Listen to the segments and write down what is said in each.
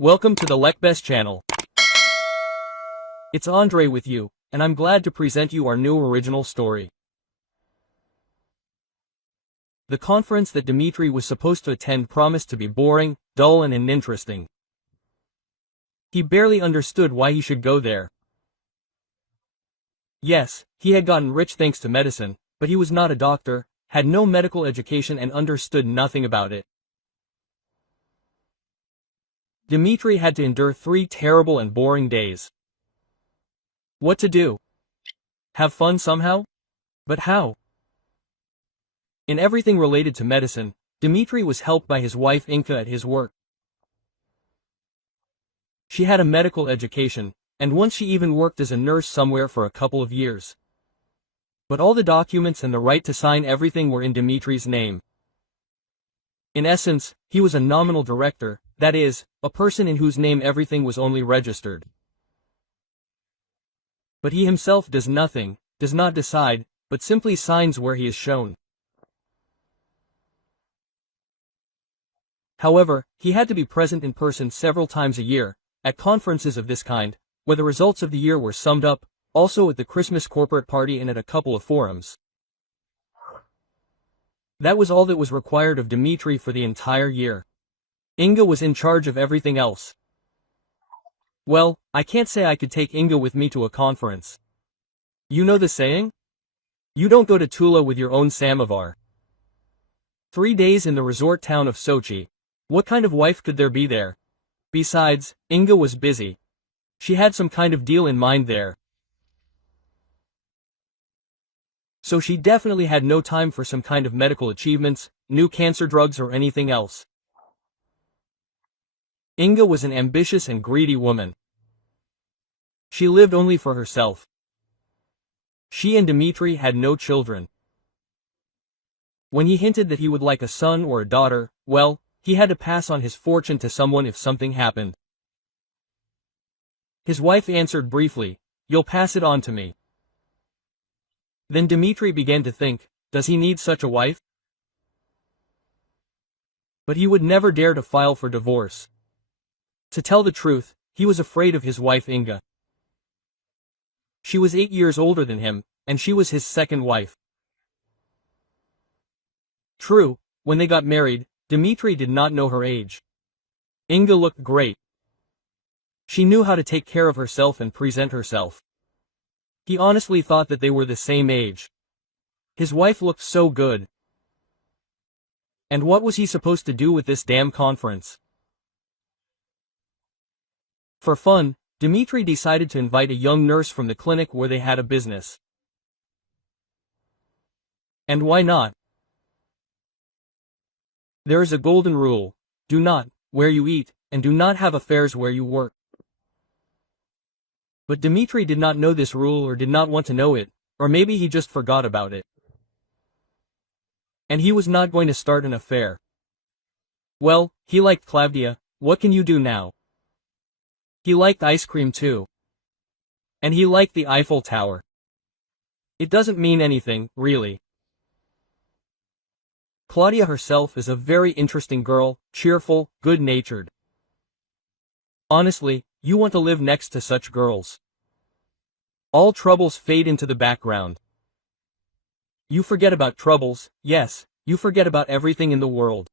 Welcome to the Lekbest channel. It's Andre with you, and I'm glad to present you our new original story. The conference that Dmitry was supposed to attend promised to be boring, dull and uninteresting. He barely understood why he should go there. Yes, he had gotten rich thanks to medicine, but he was not a doctor, had no medical education and understood nothing about it. Dmitry had to endure 3 terrible and boring days. What to do? Have fun somehow? But how? In everything related to medicine, Dmitry was helped by his wife Inka at his work. She had a medical education, and once she even worked as a nurse somewhere for a couple of years. But all the documents and the right to sign everything were in Dmitry's name. In essence, he was a nominal director, that is, a person in whose name everything was only registered. But he himself does nothing, does not decide, but simply signs where he is shown. However, he had to be present in person several times a year, at conferences of this kind, where the results of the year were summed up, also at the Christmas corporate party and at a couple of forums. That was all that was required of Dmitry for the entire year. Inga was in charge of everything else. Well, I can't say I could take Inga with me to a conference. You know the saying? You don't go to Tula with your own samovar. 3 days in the resort town of Sochi. What kind of wife could there be there? Besides, Inga was busy. She had some kind of deal in mind there. So she definitely had no time for some kind of medical achievements, new cancer drugs or anything else. Inga was an ambitious and greedy woman. She lived only for herself. She and Dmitry had no children. When he hinted that he would like a son or a daughter, well, he had to pass on his fortune to someone if something happened. His wife answered briefly, "You'll pass it on to me." Then Dmitry began to think, does he need such a wife? But he would never dare to file for divorce. To tell the truth, he was afraid of his wife Inga. She was 8 years older than him, and she was his second wife. True, when they got married, Dmitry did not know her age. Inga looked great. She knew how to take care of herself and present herself. He honestly thought that they were the same age. His wife looked so good. And what was he supposed to do with this damn conference? For fun, Dmitry decided to invite a young nurse from the clinic where they had a business. And why not? There is a golden rule: do not, where you eat, and do not have affairs where you work. But Dmitry did not know this rule or did not want to know it, or maybe he just forgot about it. And he was not going to start an affair. Well, he liked Claudia, what can you do now? He liked ice cream too. And he liked the Eiffel Tower. It doesn't mean anything, really. Claudia herself is a very interesting girl, cheerful, good-natured. Honestly, you want to live next to such girls. All troubles fade into the background. You forget about troubles, yes, you forget about everything in the world.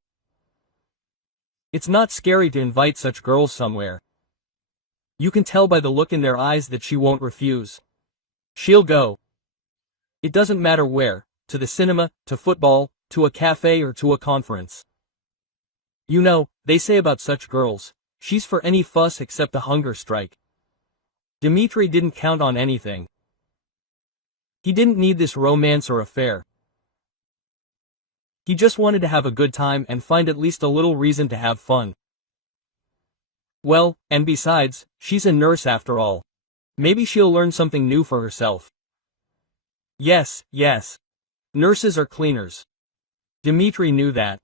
It's not scary to invite such girls somewhere. You can tell by the look in their eyes that she won't refuse. She'll go. It doesn't matter where, to the cinema, to football, to a cafe or to a conference. You know, they say about such girls, she's for any fuss except a hunger strike. Dmitry didn't count on anything. He didn't need this romance or affair. He just wanted to have a good time and find at least a little reason to have fun. Well, and besides, she's a nurse after all. Maybe she'll learn something new for herself. Yes, yes. Nurses are cleaners. Dmitry knew that.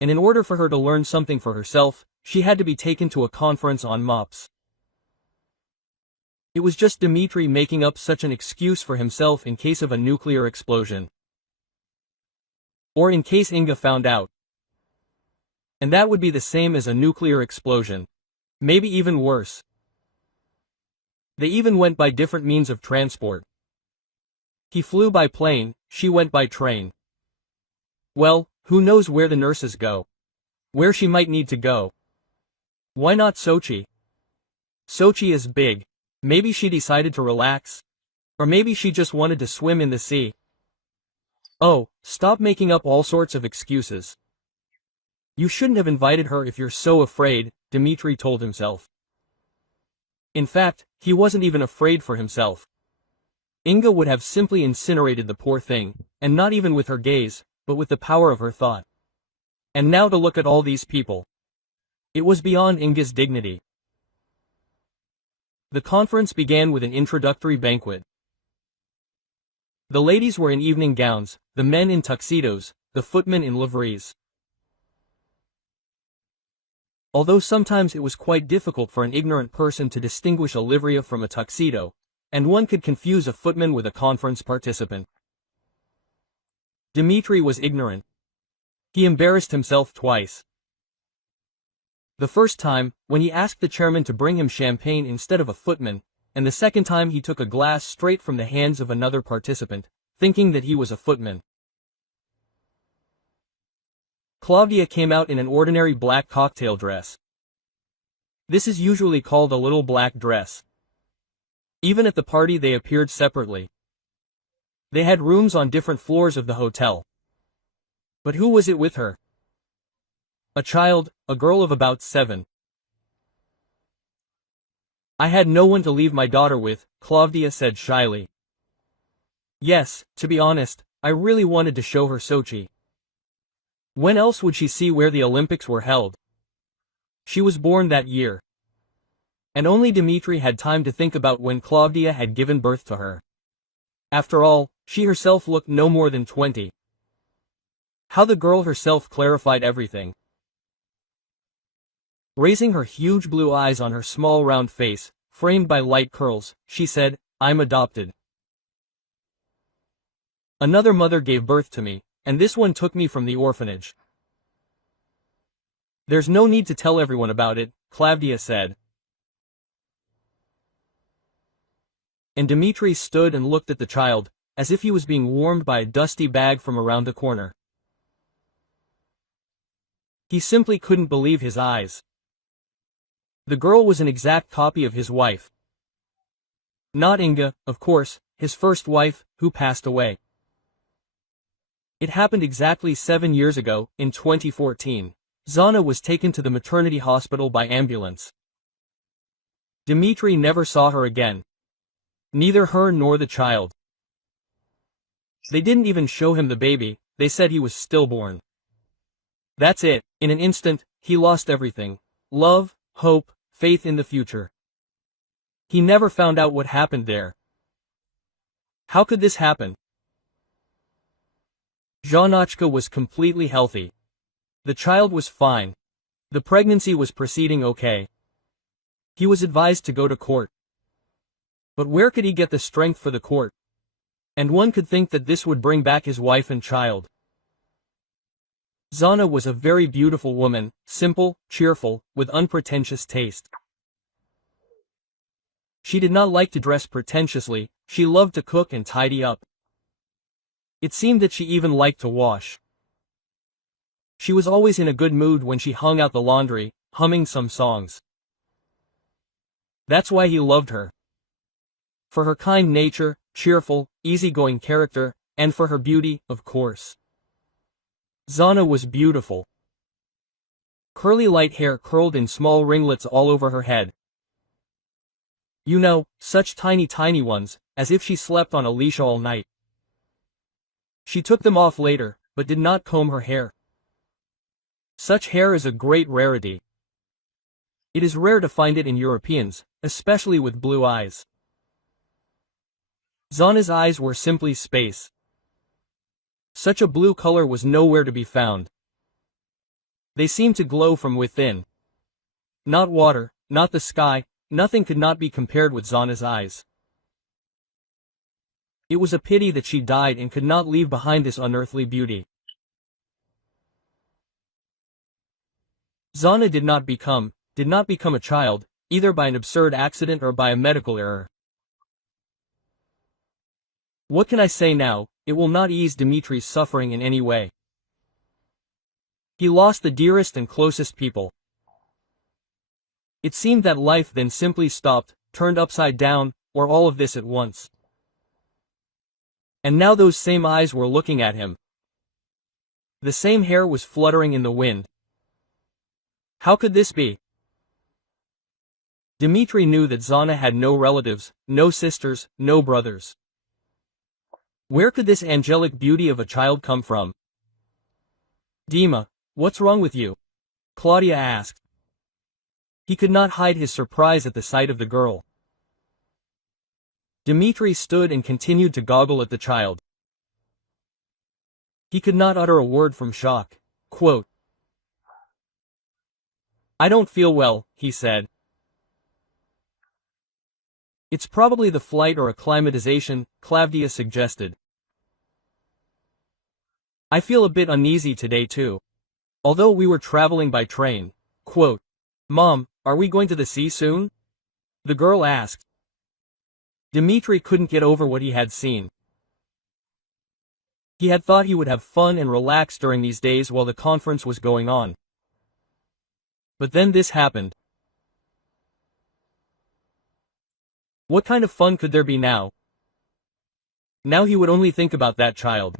And in order for her to learn something for herself, she had to be taken to a conference on mops. It was just Dmitry making up such an excuse for himself in case of a nuclear explosion. Or in case Inga found out. And that would be the same as a nuclear explosion. Maybe even worse. They even went by different means of transport. He flew by plane, she went by train. Well, who knows where the nurses go? Where she might need to go. Why not Sochi? Sochi is big. Maybe she decided to relax. Or maybe she just wanted to swim in the sea. Oh, stop making up all sorts of excuses. You shouldn't have invited her if you're so afraid, Dmitri told himself. In fact, he wasn't even afraid for himself. Inga would have simply incinerated the poor thing, and not even with her gaze, but with the power of her thought. And now to look at all these people. It was beyond Inga's dignity. The conference began with an introductory banquet. The ladies were in evening gowns, the men in tuxedos, the footmen in liveries. Although sometimes it was quite difficult for an ignorant person to distinguish a livery from a tuxedo, and one could confuse a footman with a conference participant. Dmitri was ignorant. He embarrassed himself twice. The first time, when he asked the chairman to bring him champagne instead of a footman, and the second time he took a glass straight from the hands of another participant, thinking that he was a footman. Claudia came out in an ordinary black cocktail dress. This is usually called a little black dress. Even at the party they appeared separately. They had rooms on different floors of the hotel. But who was it with her? A child, a girl of about 7. I had no one to leave my daughter with, Claudia said shyly. Yes, to be honest, I really wanted to show her Sochi. When else would she see where the Olympics were held? She was born that year. And only Dmitri had time to think about when Claudia had given birth to her. After all, she herself looked no more than 20. How the girl herself clarified everything. Raising her huge blue eyes on her small round face, framed by light curls, she said, I'm adopted. Another mother gave birth to me, and this one took me from the orphanage. There's no need to tell everyone about it, Claudia said. And Dmitri stood and looked at the child, as if he was being warmed by a dusty bag from around the corner. He simply couldn't believe his eyes. The girl was an exact copy of his wife. Not Inga, of course, his first wife, who passed away. It happened exactly 7 years ago, in 2014. Zana was taken to the maternity hospital by ambulance. Dmitri never saw her again. Neither her nor the child. They didn't even show him the baby, they said he was stillborn. That's it, in an instant, he lost everything. Love, hope, faith in the future. He never found out what happened there. How could this happen? Zhanachka was completely healthy. The child was fine. The pregnancy was proceeding okay. He was advised to go to court. But where could he get the strength for the court? And one could think that this would bring back his wife and child. Zana was a very beautiful woman, simple, cheerful, with unpretentious taste. She did not like to dress pretentiously, she loved to cook and tidy up. It seemed that she even liked to wash. She was always in a good mood when she hung out the laundry, humming some songs. That's why he loved her. For her kind nature, cheerful, easygoing character, and for her beauty, of course. Zana was beautiful. Curly light hair curled in small ringlets all over her head. You know, such tiny ones, as if she slept on a leash all night. She took them off later, but did not comb her hair. Such hair is a great rarity. It is rare to find it in Europeans, especially with blue eyes. Zana's eyes were simply space. Such a blue color was nowhere to be found. They seemed to glow from within. Not water, not the sky, nothing could not be compared with Zana's eyes. It was a pity that she died and could not leave behind this unearthly beauty. Zana did not become a child, either by an absurd accident or by a medical error. What can I say now? It will not ease Dimitri's suffering in any way. He lost the dearest and closest people. It seemed that life then simply stopped, turned upside down, or all of this at once. And now those same eyes were looking at him. The same hair was fluttering in the wind. How could this be? Dimitri knew that Zana had no relatives, no sisters, no brothers. Where could this angelic beauty of a child come from? Dima, what's wrong with you? Claudia asked. He could not hide his surprise at the sight of the girl. Dimitri stood and continued to goggle at the child. He could not utter a word from shock. Quote, I don't feel well, he said. It's probably the flight or acclimatization, Claudia suggested. I feel a bit uneasy today too. Although we were traveling by train. Quote, Mom, are we going to the sea soon? The girl asked. Dimitri couldn't get over what he had seen. He had thought he would have fun and relax during these days while the conference was going on. But then this happened. What kind of fun could there be now? Now he would only think about that child.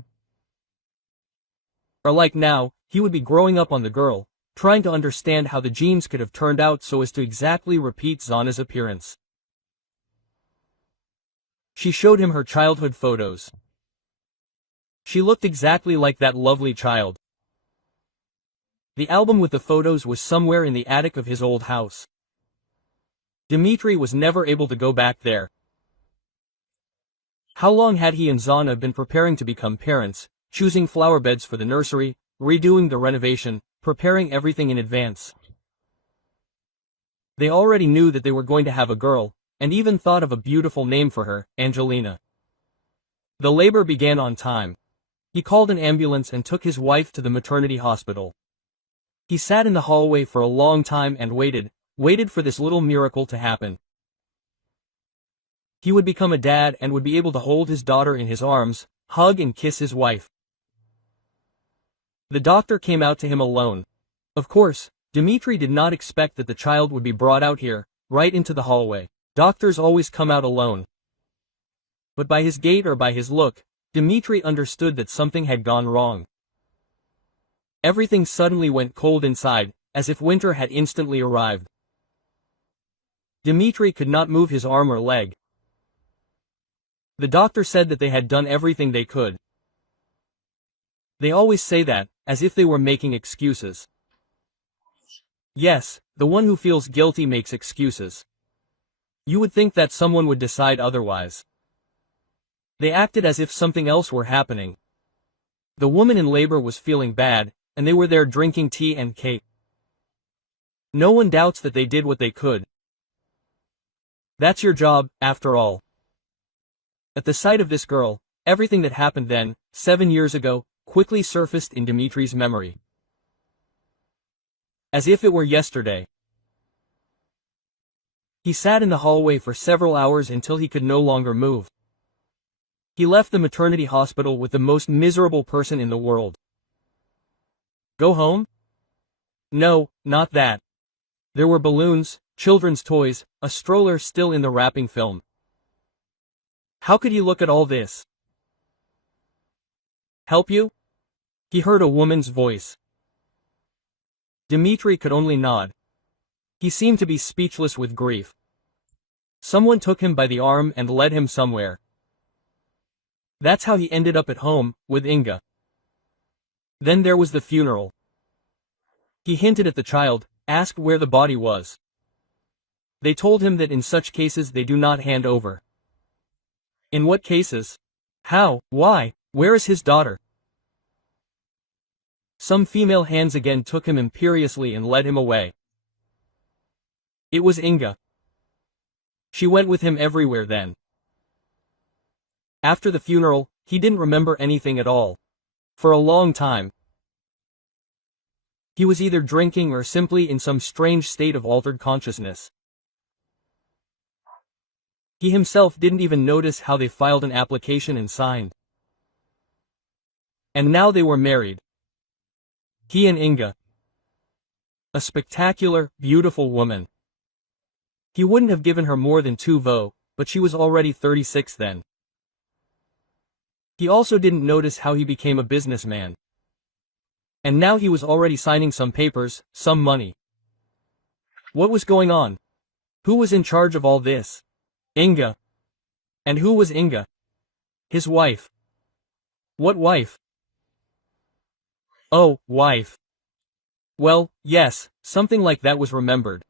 Or like now, he would be growing up on the girl, trying to understand how the genes could have turned out so as to exactly repeat Zana's appearance. She showed him her childhood photos. She looked exactly like that lovely child. The album with the photos was somewhere in the attic of his old house. Dimitri was never able to go back there. How long had he and Zana been preparing to become parents, choosing flower beds for the nursery, redoing the renovation, preparing everything in advance? They already knew that they were going to have a girl, and even thought of a beautiful name for her, Angelina. The labor began on time. He called an ambulance and took his wife to the maternity hospital. He sat in the hallway for a long time and waited for this little miracle to happen. He would become a dad and would be able to hold his daughter in his arms, hug and kiss his wife. The doctor came out to him alone. Of course, Dimitri did not expect that the child would be brought out here, right into the hallway. Doctors always come out alone. But by his gait or by his look, Dimitri understood that something had gone wrong. Everything suddenly went cold inside, as if winter had instantly arrived. Dimitri could not move his arm or leg. The doctor said that they had done everything they could. They always say that, as if they were making excuses. Yes, the one who feels guilty makes excuses. You would think that someone would decide otherwise. They acted as if something else were happening. The woman in labor was feeling bad, and they were there drinking tea and cake. No one doubts that they did what they could. That's your job, after all. At the sight of this girl, everything that happened then, 7 years ago, quickly surfaced in Dimitri's memory. As if it were yesterday. He sat in the hallway for several hours until he could no longer move. He left the maternity hospital with the most miserable person in the world. Go home? No, not that. There were balloons, children's toys, a stroller still in the wrapping film. How could he look at all this? Help you? He heard a woman's voice. Dimitri could only nod. He seemed to be speechless with grief. Someone took him by the arm and led him somewhere. That's how he ended up at home, with Inga. Then there was the funeral. He hinted at the child, asked where the body was. They told him that in such cases they do not hand over. In what cases? How? Why? Where is his daughter? Some female hands again took him imperiously and led him away. It was Inga. She went with him everywhere then. After the funeral, he didn't remember anything at all. For a long time. He was either drinking or simply in some strange state of altered consciousness. He himself didn't even notice how they filed an application and signed. And now they were married. He and Inga. A spectacular, beautiful woman. He wouldn't have given her more than 2 vo, but she was already 36 then. He also didn't notice how he became a businessman. And now he was already signing some papers, some money. What was going on? Who was in charge of all this? Inga. And who was Inga? His wife. What wife? Oh, wife. Well, yes, something like that was remembered.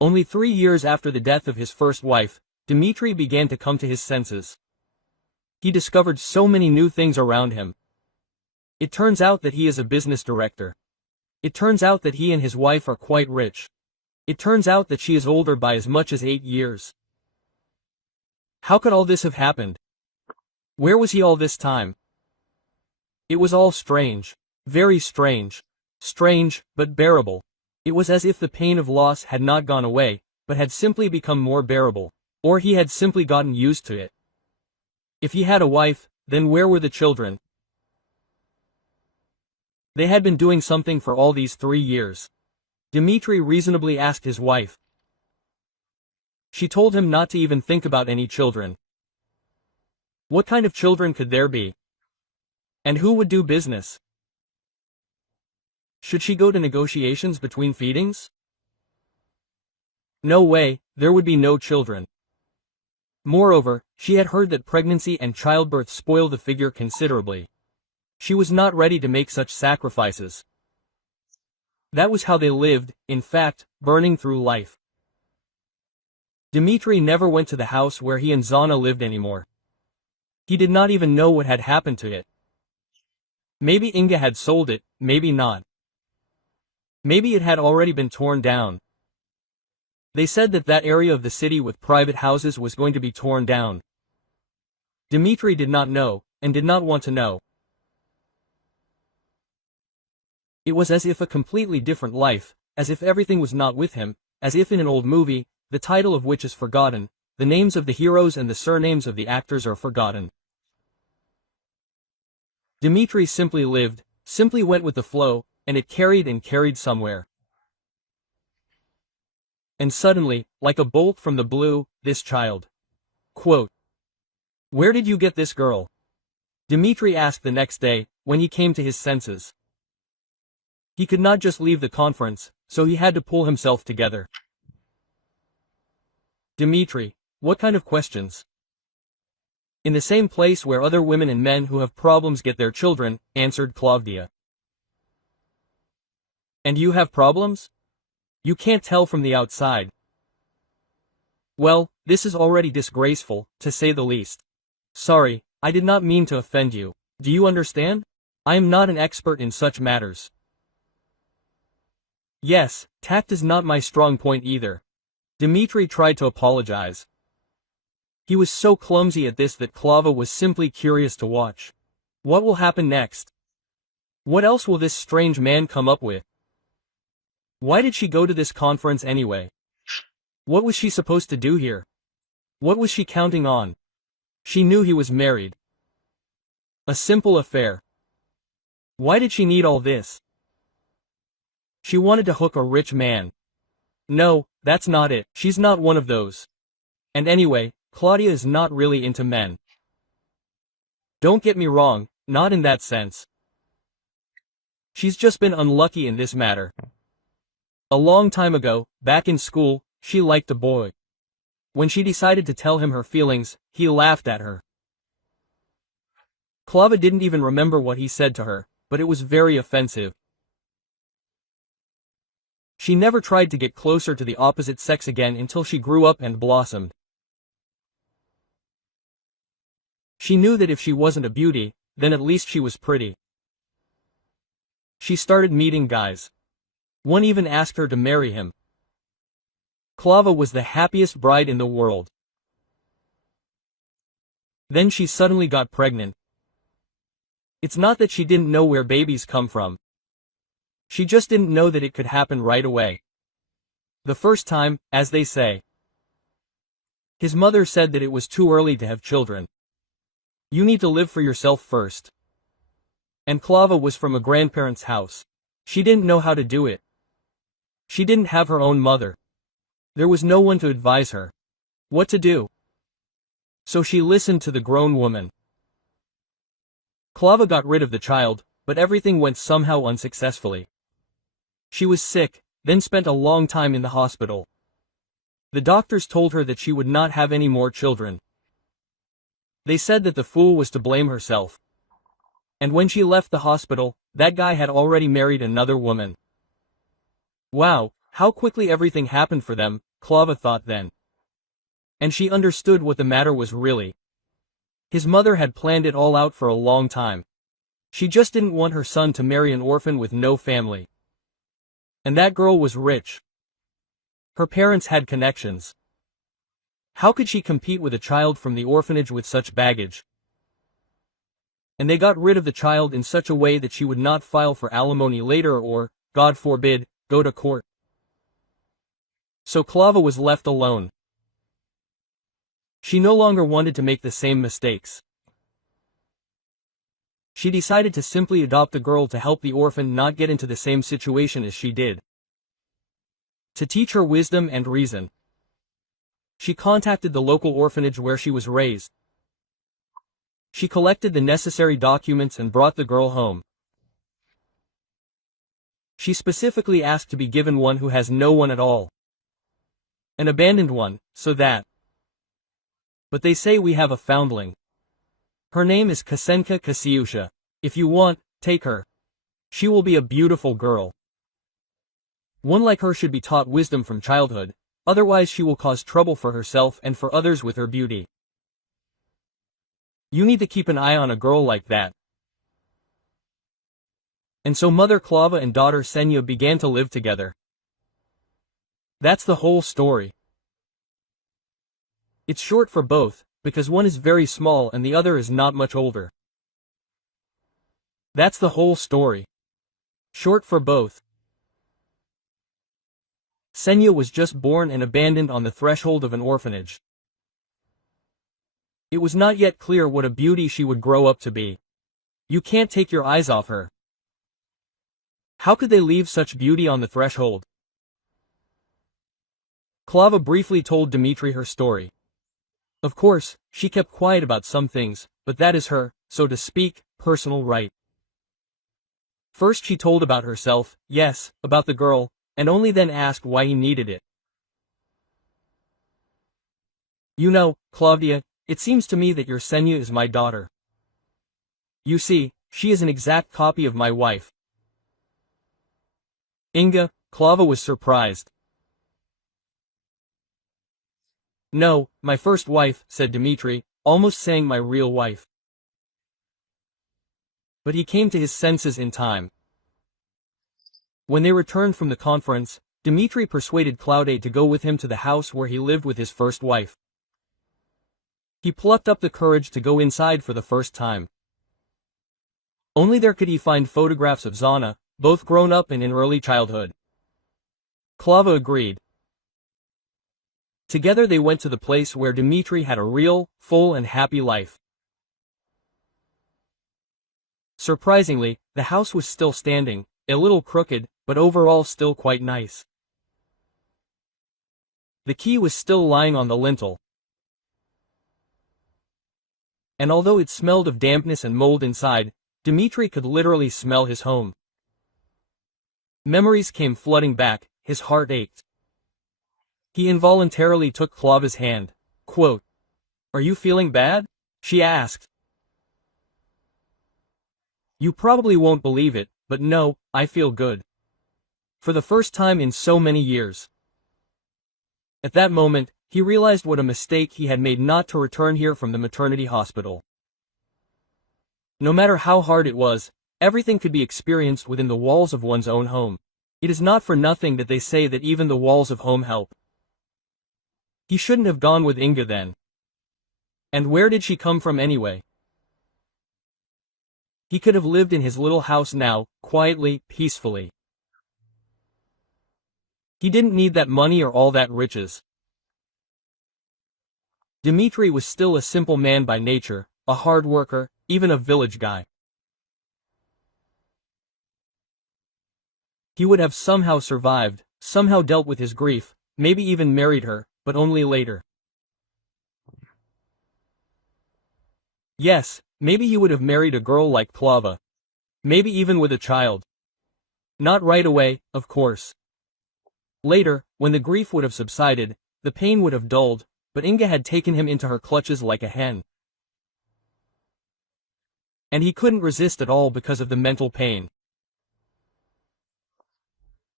Only 3 years after the death of his first wife, Dmitri began to come to his senses. He discovered so many new things around him. It turns out that he is a business director. It turns out that he and his wife are quite rich. It turns out that she is older by as much as 8 years. How could all this have happened? Where was he all this time? It was all strange. Very strange. Strange, but bearable. It was as if the pain of loss had not gone away, but had simply become more bearable. Or he had simply gotten used to it. If he had a wife, then where were the children? They had been doing something for all these 3 years. Dmitri reasonably asked his wife. She told him not to even think about any children. What kind of children could there be? And who would do business? Should she go to negotiations between feedings? No way, there would be no children. Moreover, she had heard that pregnancy and childbirth spoil the figure considerably. She was not ready to make such sacrifices. That was how they lived, in fact, burning through life. Dmitri never went to the house where he and Zana lived anymore. He did not even know what had happened to it. Maybe Inga had sold it, maybe not. Maybe it had already been torn down. They said that that area of the city with private houses was going to be torn down. Dmitri did not know, and did not want to know. It was as if a completely different life, as if everything was not with him, as if in an old movie, the title of which is forgotten, the names of the heroes and the surnames of the actors are forgotten. Dmitri simply lived, simply went with the flow, and it carried somewhere. And suddenly, like a bolt from the blue, this child. Quote, "Where did you get this girl?" Dmitri asked the next day, when he came to his senses. He could not just leave the conference, so he had to pull himself together. Dmitri, what kind of questions? In the same place where other women and men who have problems get their children, answered Claudia. And you have problems? You can't tell from the outside. Well, this is already disgraceful, to say the least. Sorry, I did not mean to offend you. Do you understand? I am not an expert in such matters. Yes, tact is not my strong point either. Dmitri tried to apologize. He was so clumsy at this that Clava was simply curious to watch. What will happen next? What else will this strange man come up with? Why did she go to this conference anyway? What was she supposed to do here? What was she counting on? She knew he was married. A simple affair. Why did she need all this? She wanted to hook a rich man. No, that's not it, she's not one of those. And anyway, Claudia is not really into men. Don't get me wrong, not in that sense. She's just been unlucky in this matter. A long time ago, back in school, she liked a boy. When she decided to tell him her feelings, he laughed at her. Clava didn't even remember what he said to her, but it was very offensive. She never tried to get closer to the opposite sex again until she grew up and blossomed. She knew that if she wasn't a beauty, then at least she was pretty. She started meeting guys. One even asked her to marry him. Clava was the happiest bride in the world. Then she suddenly got pregnant. It's not that she didn't know where babies come from. She just didn't know that it could happen right away. The first time, as they say. His mother said that it was too early to have children. You need to live for yourself first. And Clava was from a grandparent's house. She didn't know how to do it. She didn't have her own mother. There was no one to advise her what to do. So she listened to the grown woman. Clava got rid of the child, but everything went somehow unsuccessfully. She was sick, then spent a long time in the hospital. The doctors told her that she would not have any more children. They said that the fool was to blame herself. And when she left the hospital, that guy had already married another woman. Wow, how quickly everything happened for them, Clava thought then. And she understood what the matter was really. His mother had planned it all out for a long time. She just didn't want her son to marry an orphan with no family. And that girl was rich. Her parents had connections. How could she compete with a child from the orphanage with such baggage? And they got rid of the child in such a way that she would not file for alimony later or, God forbid, go to court. So Clava was left alone. She no longer wanted to make the same mistakes. She decided to simply adopt a girl to help the orphan not get into the same situation as she did. To teach her wisdom and reason. She contacted the local orphanage where she was raised. She collected the necessary documents and brought the girl home. She specifically asked to be given one who has no one at all. An abandoned one, so that. But they say we have a foundling. Her name is Kasenka Kasiusha. If you want, take her. She will be a beautiful girl. One like her should be taught wisdom from childhood, otherwise she will cause trouble for herself and for others with her beauty. You need to keep an eye on a girl like that. And so Mother Clava and daughter Senya began to live together. That's the whole story. It's short for both, because one is very small and the other is not much older. That's the whole story. Short for both. Senya was just born and abandoned on the threshold of an orphanage. It was not yet clear what a beauty she would grow up to be. You can't take your eyes off her. How could they leave such beauty on the threshold? Clava briefly told Dmitri her story. Of course, she kept quiet about some things, but that is her, so to speak, personal right. First she told about herself, yes, about the girl, and only then asked why he needed it. You know, Claudia, it seems to me that your Senya is my daughter. You see, she is an exact copy of my wife. Inga, Clava was surprised. No, my first wife, said Dmitri, almost saying my real wife. But he came to his senses in time. When they returned from the conference, Dmitri persuaded Claude to go with him to the house where he lived with his first wife. He plucked up the courage to go inside for the first time. Only there could he find photographs of Zana, both grown up and in early childhood. Clava agreed. Together they went to the place where Dmitri had a real, full and happy life. Surprisingly, the house was still standing, a little crooked, but overall still quite nice. The key was still lying on the lintel. And although it smelled of dampness and mold inside, Dmitri could literally smell his home. Memories came flooding back, his heart ached. He involuntarily took Clava's hand. Quote, "Are you feeling bad?" she asked. You probably won't believe it, but no, I feel good. For the first time in so many years. At that moment, he realized what a mistake he had made not to return here from the maternity hospital. No matter how hard it was, everything could be experienced within the walls of one's own home. It is not for nothing that they say that even the walls of home help. He shouldn't have gone with Inga then. And where did she come from anyway? He could have lived in his little house now, quietly, peacefully. He didn't need that money or all that riches. Dmitri was still a simple man by nature, a hard worker, even a village guy. He would have somehow survived, somehow dealt with his grief, maybe even married her, but only later. Yes, maybe he would have married a girl like Klava. Maybe even with a child. Not right away, of course. Later, when the grief would have subsided, the pain would have dulled, but Inga had taken him into her clutches like a hen. And he couldn't resist at all because of the mental pain.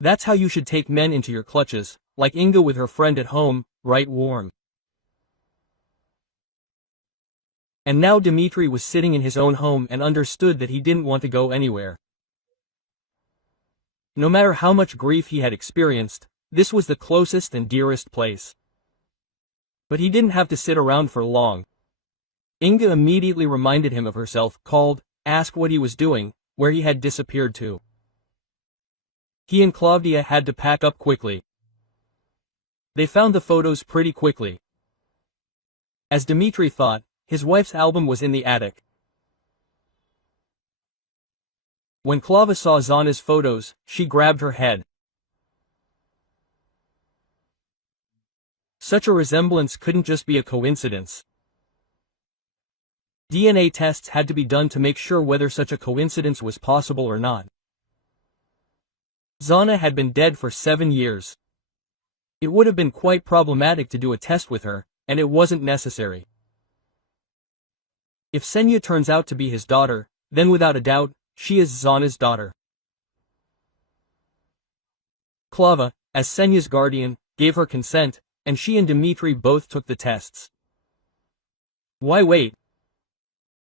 That's how you should take men into your clutches, like Inga with her friend at home, right warm. And now Dmitri was sitting in his own home and understood that he didn't want to go anywhere. No matter how much grief he had experienced, this was the closest and dearest place. But he didn't have to sit around for long. Inga immediately reminded him of herself, called, asked what he was doing, where he had disappeared to. He and Claudia had to pack up quickly. They found the photos pretty quickly. As Dmitri thought, his wife's album was in the attic. When Klava saw Zana's photos, she grabbed her head. Such a resemblance couldn't just be a coincidence. DNA tests had to be done to make sure whether such a coincidence was possible or not. Zana had been dead for 7 years. It would have been quite problematic to do a test with her, and it wasn't necessary. If Senya turns out to be his daughter, then without a doubt, she is Zana's daughter. Klava, as Senya's guardian, gave her consent, and she and Dmitri both took the tests. Why wait?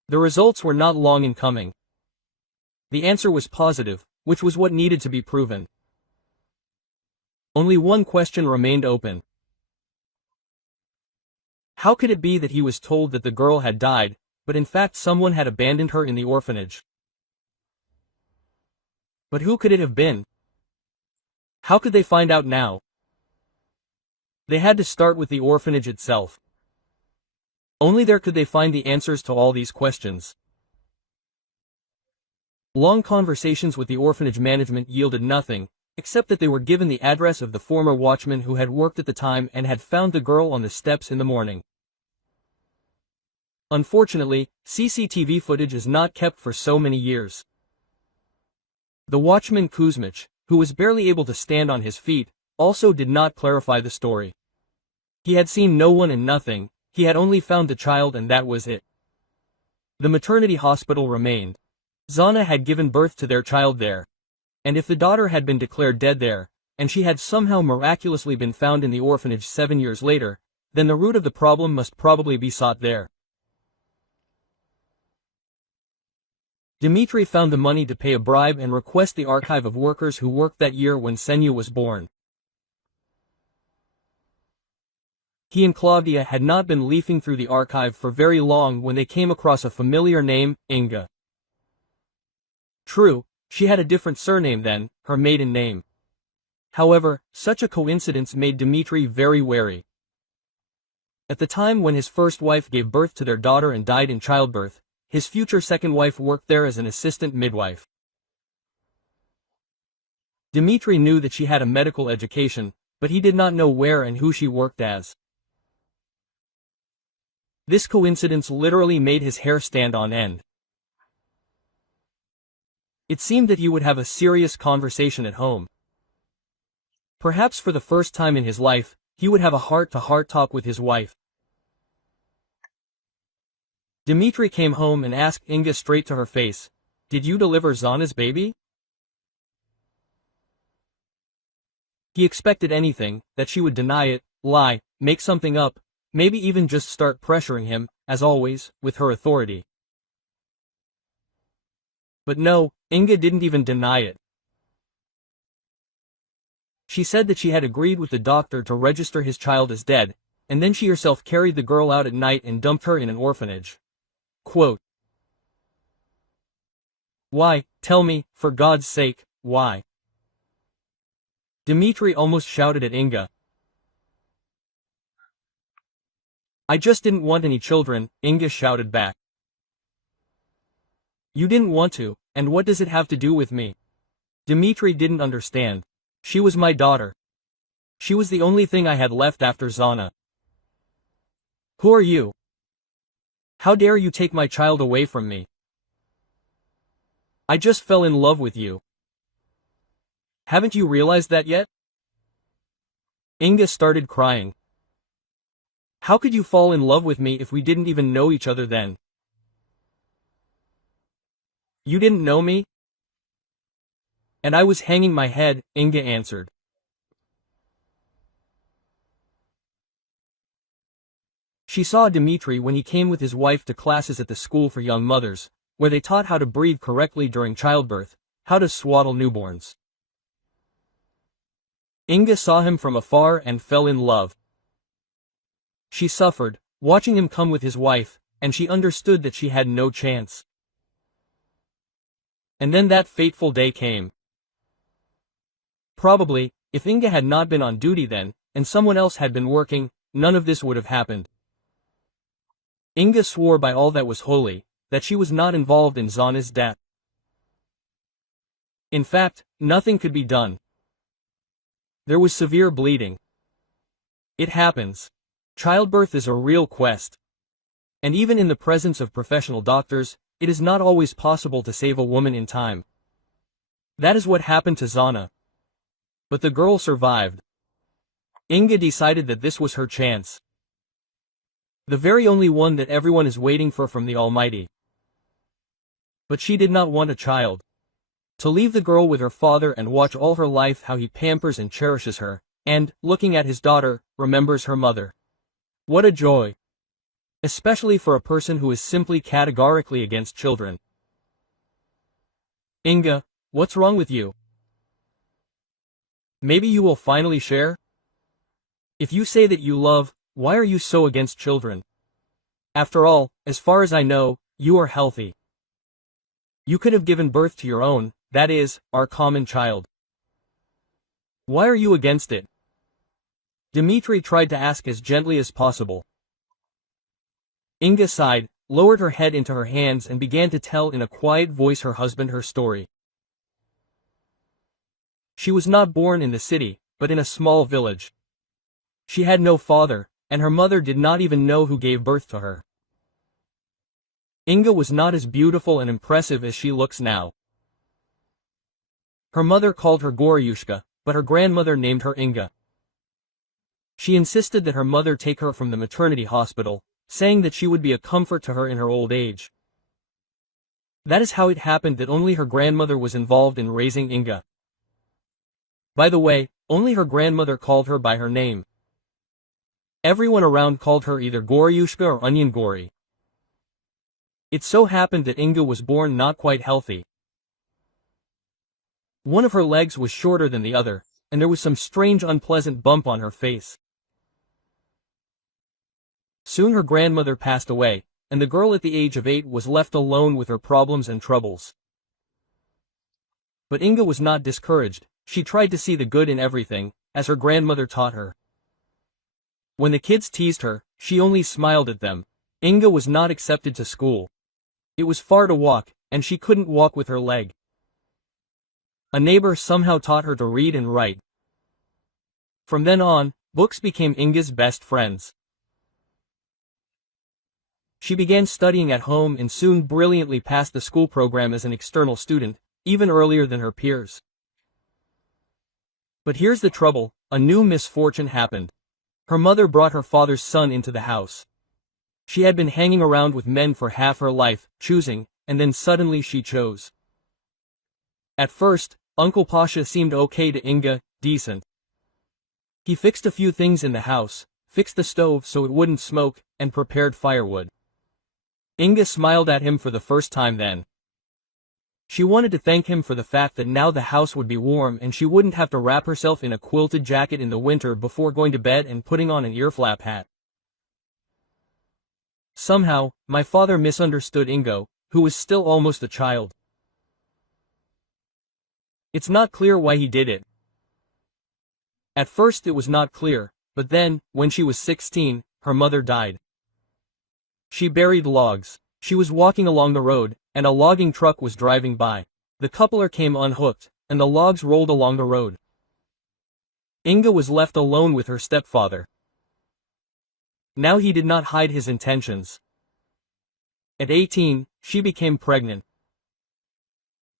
The results were not long in coming. The answer was positive, which was what needed to be proven. Only one question remained open. How could it be that he was told that the girl had died, but in fact someone had abandoned her in the orphanage? But who could it have been? How could they find out now? They had to start with the orphanage itself. Only there could they find the answers to all these questions. Long conversations with the orphanage management yielded nothing, except that they were given the address of the former watchman who had worked at the time and had found the girl on the steps in the morning. Unfortunately, CCTV footage is not kept for so many years. The watchman Kuzmich, who was barely able to stand on his feet, also did not clarify the story. He had seen no one and nothing, he had only found the child and that was it. The maternity hospital remained. Zana had given birth to their child there. And if the daughter had been declared dead there, and she had somehow miraculously been found in the orphanage 7 years later, then the root of the problem must probably be sought there. Dmitri found the money to pay a bribe and request the archive of workers who worked that year when Senya was born. He and Claudia had not been leafing through the archive for very long when they came across a familiar name, Inga. True, she had a different surname than her maiden name. However, such a coincidence made Dmitri very wary. At the time when his first wife gave birth to their daughter and died in childbirth, his future second wife worked there as an assistant midwife. Dmitri knew that she had a medical education, but he did not know where and who she worked as. This coincidence literally made his hair stand on end. It seemed that he would have a serious conversation at home. Perhaps for the first time in his life, he would have a heart-to-heart talk with his wife. Dmitri came home and asked Inga straight to her face, "Did you deliver Zana's baby?" He expected anything, that she would deny it, lie, make something up, maybe even just start pressuring him, as always, with her authority. But no, Inga didn't even deny it. She said that she had agreed with the doctor to register his child as dead, and then she herself carried the girl out at night and dumped her in an orphanage. Quote, "Why, tell me, for God's sake, why?" Dmitri almost shouted at Inga. I just didn't want any children, Inga shouted back. You didn't want to, and what does it have to do with me? Dmitri didn't understand. She was my daughter. She was the only thing I had left after Zana. Who are you? How dare you take my child away from me? I just fell in love with you. Haven't you realized that yet? Inga started crying. How could you fall in love with me if we didn't even know each other then? You didn't know me? And I was hanging my head, Inga answered. She saw Dmitri when he came with his wife to classes at the school for young mothers, where they taught how to breathe correctly during childbirth, how to swaddle newborns. Inga saw him from afar and fell in love. She suffered, watching him come with his wife, and she understood that she had no chance. And then that fateful day came. Probably, if Inga had not been on duty then, and someone else had been working, none of this would have happened. Inga swore by all that was holy, that she was not involved in Zana's death. In fact, nothing could be done. There was severe bleeding. It happens. Childbirth is a real quest. And even in the presence of professional doctors, it is not always possible to save a woman in time. That is what happened to Zana. But the girl survived. Inga decided that this was her chance. The very only one that everyone is waiting for from the Almighty. But she did not want a child. To leave the girl with her father and watch all her life how he pampers and cherishes her, and, looking at his daughter, remembers her mother. What a joy! Especially for a person who is simply categorically against children. Inga, what's wrong with you? Maybe you will finally share? If you say that you love, why are you so against children? After all, as far as I know, you are healthy. You could have given birth to your own, that is, our common child. Why are you against it? Dmitri tried to ask as gently as possible. Inga sighed, lowered her head into her hands and began to tell in a quiet voice her husband her story. She was not born in the city, but in a small village. She had no father, and her mother did not even know who gave birth to her. Inga was not as beautiful and impressive as she looks now. Her mother called her Goryushka, but her grandmother named her Inga. She insisted that her mother take her from the maternity hospital, saying that she would be a comfort to her in her old age. That is how it happened that only her grandmother was involved in raising Inga. By the way, only her grandmother called her by her name. Everyone around called her either Goryushka or Onion Gory. It so happened that Inga was born not quite healthy. One of her legs was shorter than the other, and there was some strange unpleasant bump on her face. Soon her grandmother passed away, and the girl at the age of 8 was left alone with her problems and troubles. But Inga was not discouraged. She tried to see the good in everything, as her grandmother taught her. When the kids teased her, she only smiled at them. Inga was not accepted to school. It was far to walk, and she couldn't walk with her leg. A neighbor somehow taught her to read and write. From then on, books became Inga's best friends. She began studying at home and soon brilliantly passed the school program as an external student, even earlier than her peers. But here's the trouble, a new misfortune happened. Her mother brought her father's son into the house. She had been hanging around with men for half her life, choosing, and then suddenly she chose. At first, Uncle Pasha seemed okay to Inga, decent. He fixed a few things in the house, fixed the stove so it wouldn't smoke, and prepared firewood. Inga smiled at him for the first time then. She wanted to thank him for the fact that now the house would be warm and she wouldn't have to wrap herself in a quilted jacket in the winter before going to bed and putting on an ear-flap hat. Somehow, my father misunderstood Inga, who was still almost a child. It's not clear why he did it. At first it was not clear, but then, when she was 16, her mother died. She buried logs. She was walking along the road, and a logging truck was driving by. The coupler came unhooked, and the logs rolled along the road. Inga was left alone with her stepfather. Now he did not hide his intentions. At 18, she became pregnant.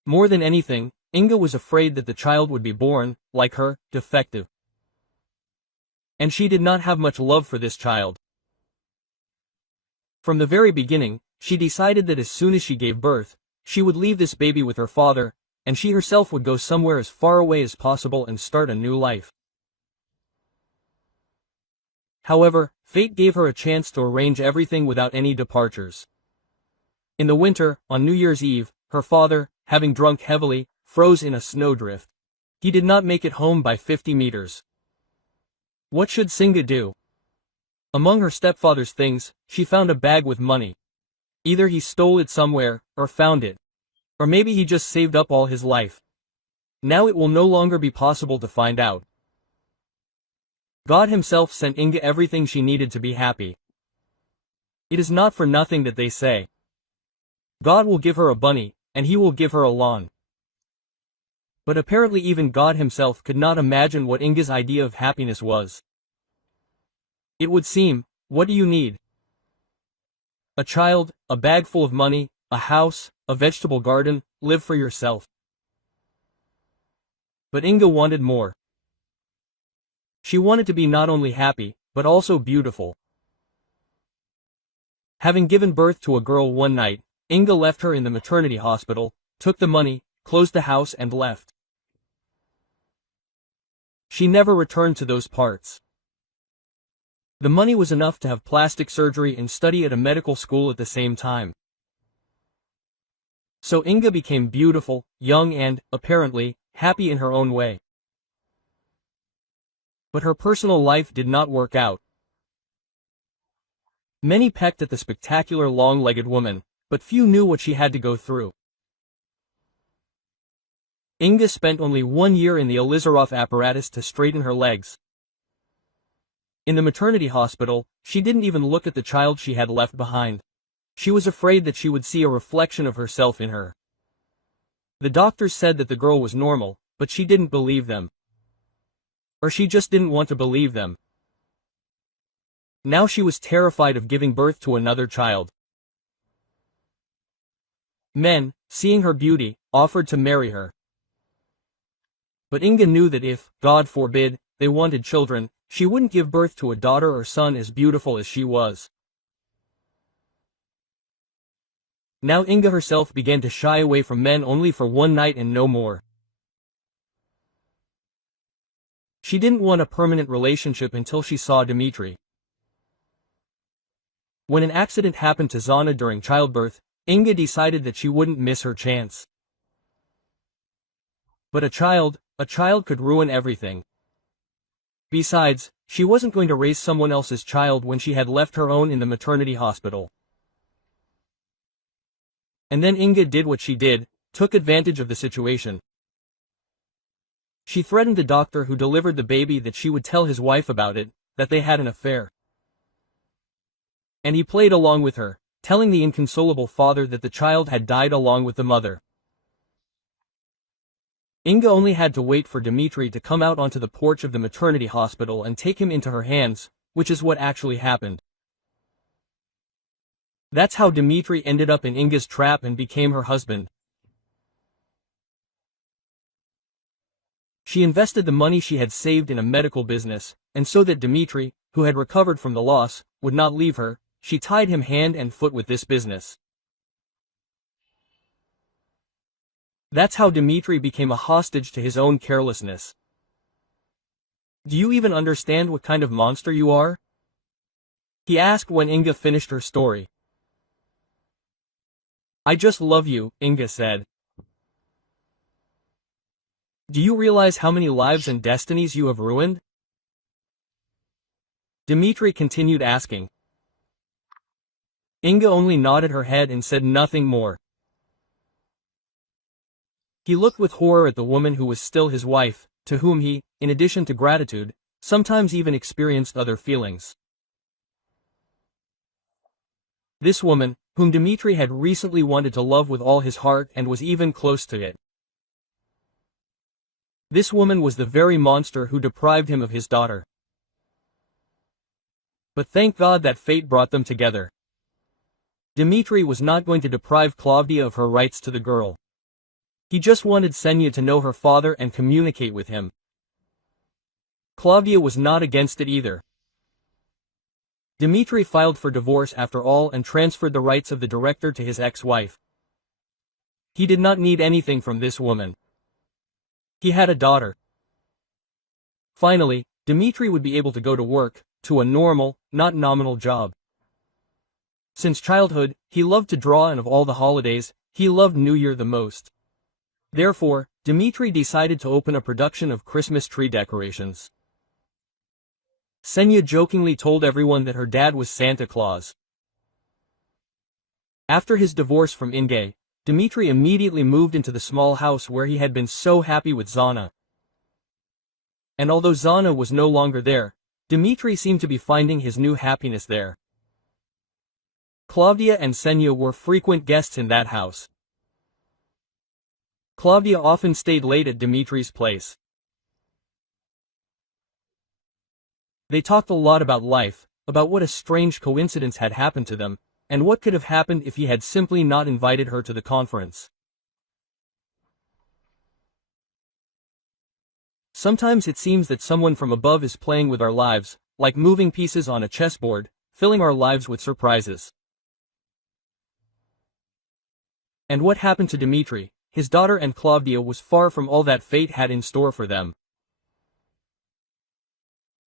More than anything, Inga was afraid that the child would be born, like her, defective. And she did not have much love for this child. From the very beginning, she decided that as soon as she gave birth, she would leave this baby with her father, and she herself would go somewhere as far away as possible and start a new life. However, fate gave her a chance to arrange everything without any departures. In the winter, on New Year's Eve, her father, having drunk heavily, froze in a snowdrift. He did not make it home by 50 meters. What should Singa do? Among her stepfather's things, she found a bag with money. Either he stole it somewhere, or found it. Or maybe he just saved up all his life. Now it will no longer be possible to find out. God himself sent Inga everything she needed to be happy. It is not for nothing that they say, God will give her a bunny, and he will give her a lawn. But apparently even God himself could not imagine what Inga's idea of happiness was. It would seem, what do you need? A child, a bag full of money, a house, a vegetable garden, live for yourself. But Inga wanted more. She wanted to be not only happy, but also beautiful. Having given birth to a girl one night, Inga left her in the maternity hospital, took the money, closed the house and left. She never returned to those parts. The money was enough to have plastic surgery and study at a medical school at the same time. So Inga became beautiful, young and, apparently, happy in her own way. But her personal life did not work out. Many pecked at the spectacular long-legged woman, but few knew what she had to go through. Inga spent only 1 year in the Elizarov apparatus to straighten her legs. In the maternity hospital, she didn't even look at the child she had left behind. She was afraid that she would see a reflection of herself in her. The doctors said that the girl was normal, but she didn't believe them. Or she just didn't want to believe them. Now she was terrified of giving birth to another child. Men, seeing her beauty, offered to marry her. But Inga knew that if, God forbid, they wanted children, she wouldn't give birth to a daughter or son as beautiful as she was. Now Inga herself began to shy away from men only for one night and no more. She didn't want a permanent relationship until she saw Dmitri. When an accident happened to Zana during childbirth, Inga decided that she wouldn't miss her chance. But a child could ruin everything. Besides, she wasn't going to raise someone else's child when she had left her own in the maternity hospital. And then Inga did what she did, took advantage of the situation. She threatened the doctor who delivered the baby that she would tell his wife about it, that they had an affair. And he played along with her, telling the inconsolable father that the child had died along with the mother. Inga only had to wait for Dmitri to come out onto the porch of the maternity hospital and take him into her hands, which is what actually happened. That's how Dmitri ended up in Inga's trap and became her husband. She invested the money she had saved in a medical business, and so that Dmitri, who had recovered from the loss, would not leave her, she tied him hand and foot with this business. That's how Dmitri became a hostage to his own carelessness. Do you even understand what kind of monster you are? He asked when Inga finished her story. I just love you, Inga said. Do you realize how many lives and destinies you have ruined? Dmitri continued asking. Inga only nodded her head and said nothing more. He looked with horror at the woman who was still his wife, to whom he, in addition to gratitude, sometimes even experienced other feelings. This woman, whom Dmitri had recently wanted to love with all his heart and was even close to it. This woman was the very monster who deprived him of his daughter. But thank God that fate brought them together. Dmitri was not going to deprive Klavdia of her rights to the girl. He just wanted Senya to know her father and communicate with him. Klavdia was not against it either. Dmitri filed for divorce after all and transferred the rights of the director to his ex-wife. He did not need anything from this woman. He had a daughter. Finally, Dmitri would be able to go to work, to a normal, not nominal job. Since childhood, he loved to draw, and of all the holidays, he loved New Year the most. Therefore, Dmitri decided to open a production of Christmas tree decorations. Senya jokingly told everyone that her dad was Santa Claus. After his divorce from Inge, Dmitri immediately moved into the small house where he had been so happy with Zana. And although Zana was no longer there, Dmitri seemed to be finding his new happiness there. Klavdia and Senya were frequent guests in that house. Klavdia often stayed late at Dmitri's place. They talked a lot about life, about what a strange coincidence had happened to them, and what could have happened if he had simply not invited her to the conference. Sometimes it seems that someone from above is playing with our lives, like moving pieces on a chessboard, filling our lives with surprises. And what happened to Dmitri, his daughter and Klavdia was far from all that fate had in store for them.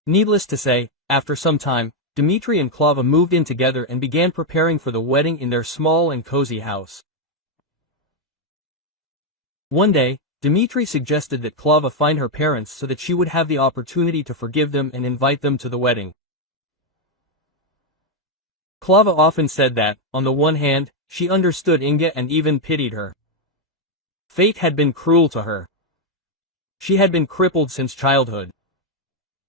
Needless to say, after some time, Dmitri and Klava moved in together and began preparing for the wedding in their small and cozy house. One day, Dmitri suggested that Klava find her parents so that she would have the opportunity to forgive them and invite them to the wedding. Klava often said that, on the one hand, she understood Inga and even pitied her. Fate had been cruel to her. She had been crippled since childhood.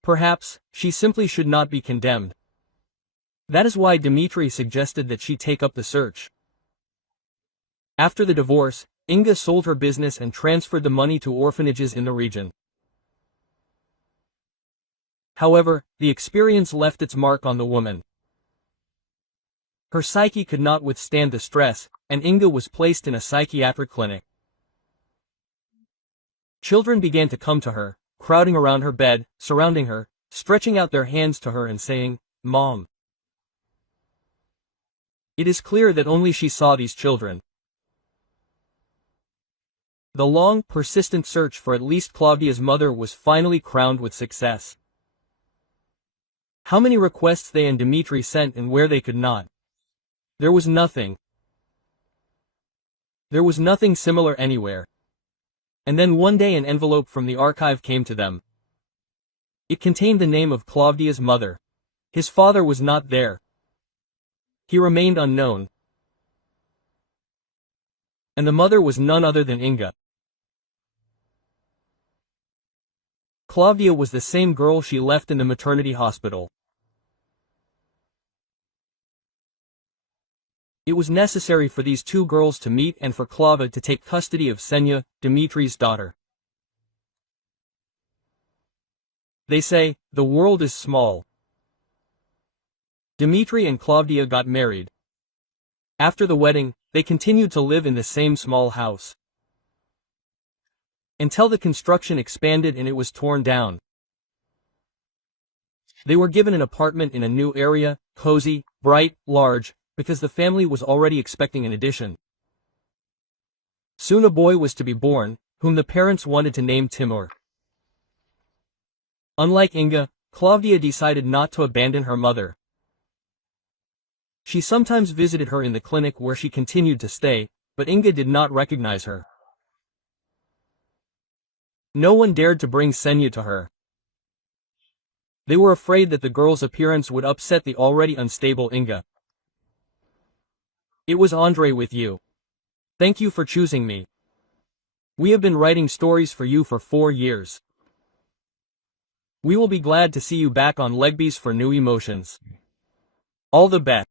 Perhaps, she simply should not be condemned. That is why Dmitri suggested that she take up the search. After the divorce, Inga sold her business and transferred the money to orphanages in the region. However, the experience left its mark on the woman. Her psyche could not withstand the stress, and Inga was placed in a psychiatric clinic. Children began to come to her, crowding around her bed, surrounding her, stretching out their hands to her and saying, "Mom." It is clear that only she saw these children. The long, persistent search for at least Klavdia's mother was finally crowned with success. How many requests they and Dmitri sent and where they could not. There was nothing. There was nothing similar anywhere. And then one day an envelope from the archive came to them. It contained the name of Klavdia's mother. His father was not there. He remained unknown. And the mother was none other than Inga. Klavdia was the same girl she left in the maternity hospital. It was necessary for these two girls to meet and for Klava to take custody of Senya, Dmitri's daughter. They say, the world is small. Dmitri and Klavdia got married. After the wedding, they continued to live in the same small house. Until the construction expanded and it was torn down. They were given an apartment in a new area, cozy, bright, large, because the family was already expecting an addition. Soon a boy was to be born, whom the parents wanted to name Timur. Unlike Inga, Klavdia decided not to abandon her mother. She sometimes visited her in the clinic where she continued to stay, but Inga did not recognize her. No one dared to bring Senya to her. They were afraid that the girl's appearance would upset the already unstable Inga. It was Andre with you. Thank you for choosing me. We have been writing stories for you for 4 years. We will be glad to see you back on Legbees for new emotions. All the best.